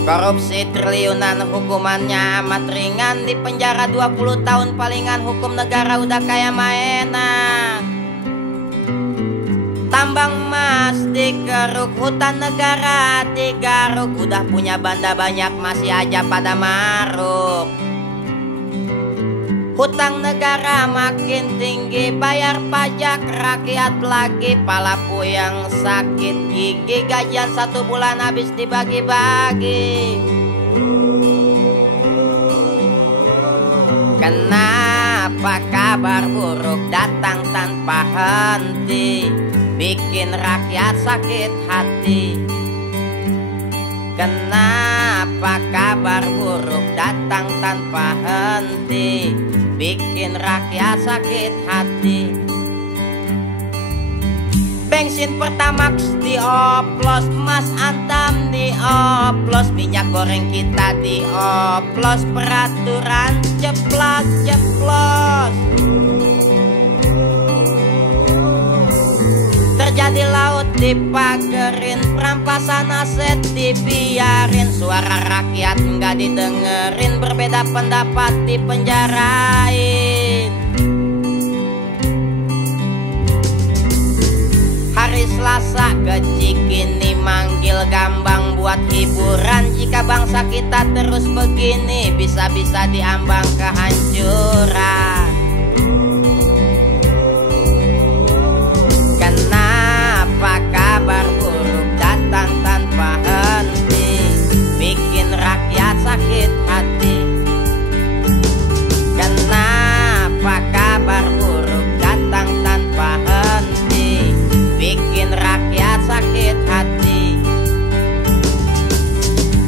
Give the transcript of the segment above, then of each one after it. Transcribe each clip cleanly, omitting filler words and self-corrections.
Korupsi triliunan hukumannya amat ringan, di penjara 20 tahun palingan, hukum negara udah kayak mainan. Tambang emas dikeruk, hutan negara digaruk, udah punya banda banyak masih aja pada maruk. Hutang negara makin tinggi, bayar pajak rakyat lagi, pala puyeng sakit gigi, gajian 1 bulan habis dibagi-bagi. Kenapa kabar buruk datang tanpa henti, bikin rakyat sakit hati? Kenapa kabar buruk datang tanpa henti, bikin rakyat sakit hati? Bensin Pertamax dioplos, emas antam dioplos, minyak goreng kita dioplos, peraturan ceplos-ceplos. Terjadi laut dipagerin, perampasan aset dibiarin, suara rakyat nggak didengerin, berbeda pendapat dipenjarain. Hari Selasa kecik ini manggil gambang buat hiburan, jika bangsa kita terus begini bisa-bisa diambang kehancuran. Kenapa kabar buruk datang tanpa henti, bikin rakyat sakit hati? Kenapa kabar buruk datang tanpa henti, bikin rakyat sakit hati?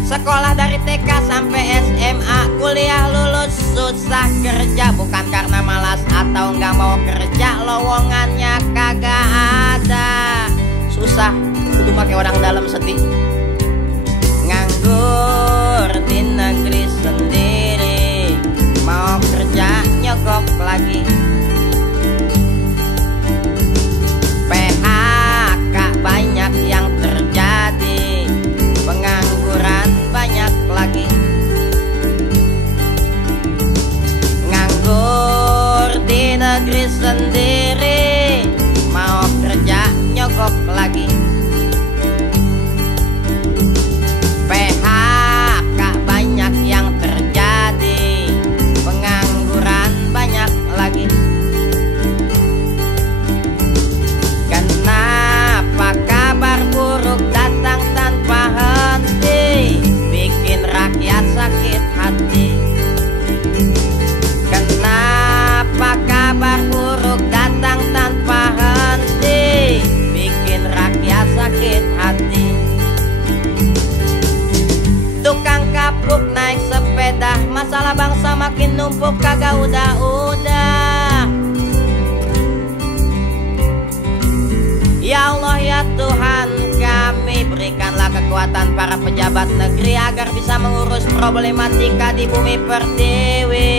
Sekolah dari TK sampai SMA, kuliah lulus susah kerja, bukan karena malas atau nggak mau kerja, lowongannya kagak ada. Susah, kudu pakai orang dalam sedih. Nganggur di negeri sendiri, mau kerja nyogok lagi. PHK banyak yang terjadi, pengangguran banyak lagi. Nganggur di negeri sendiri, mau kerja nyogok lagi. PHK banyak yang terjadi, pengangguran banyak lagi. Kenapa kabar buruk datang tanpa henti, bikin rakyat sakit hati? Kenapa kabar buruk datang tanpa henti, bikin rakyat sakit hati? Tukang kapuk naik sepeda, masalah bangsa makin numpuk kagak udah-udah. Ya Allah ya Tuhan kami, berikanlah kekuatan para pejabat negeri agar bisa mengurus problematika di bumi pertiwi.